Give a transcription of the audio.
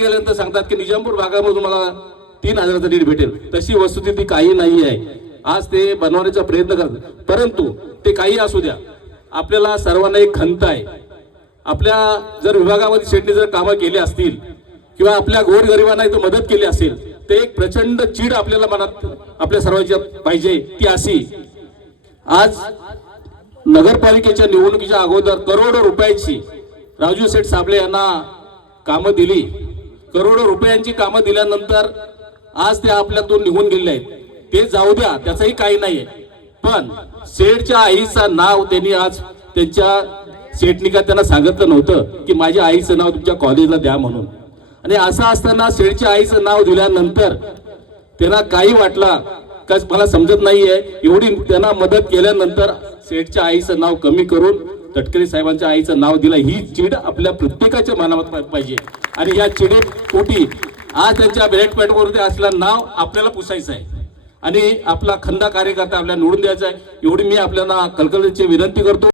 गेल्यानंतर सांगतात की निजामपूर भागामध्ये तुम्हाला 3000चा नीट भेटेल, तशी वस्तुस्थिती काही नाही आहे। आज ते बनवण्याचा प्रयत्न करतात, परंतु ते काही असू द्या, आपल्याला सर्वांना एक खंत आहे। आपल्या जर विभागामध्ये शेटने जर कामं केली असतील किंवा आपल्या गोरगरिबांना इथं मदत केली असेल, ते एक प्रचंड चीड आपल्याला मनात आपल्या सर्वांची पाहिजे। ती अशी, आज नगरपालिकेच्या निवडणुकीच्या अगोदर करोडो रुपयाची राजू शेठ साबळे यांना कामं दिली। करोडो रुपयांची कामं दिल्यानंतर आज ते आपल्यातून निघून गेले आहेत। ते जाऊ द्या, त्याचंही काही नाहीये, पण शेठच्या आईचं नाव त्यांनी आज त्यांच्या शेठनी का त्यांना सांगितलं नव्हतं की माझ्या आईचं नाव तुमच्या कॉलेजला द्या म्हणून। आणि असं असताना शेठच्या आईचं नाव दिल्यानंतर त्यांना काही वाटला का मला समजत नाहीये, एवढी त्यांना मदत केल्यानंतर शेठच्या आईचं नाव कमी करून तटकरे साहेबांच्या आईचं नाव दिलं। ही चीड आपल्या प्रत्येकाच्या मनात पाहिजे आणि या चिडेपोटी आज त्यांच्या बॅलेट पेपरवरती असलेलं नाव आपल्याला पुसायचं आहे आणि आपला खंदा कार्यकर्ता आपल्याला निवडून द्यायचा आहे। एवढी मी आपल्याला कळकळीची विनंती करतो।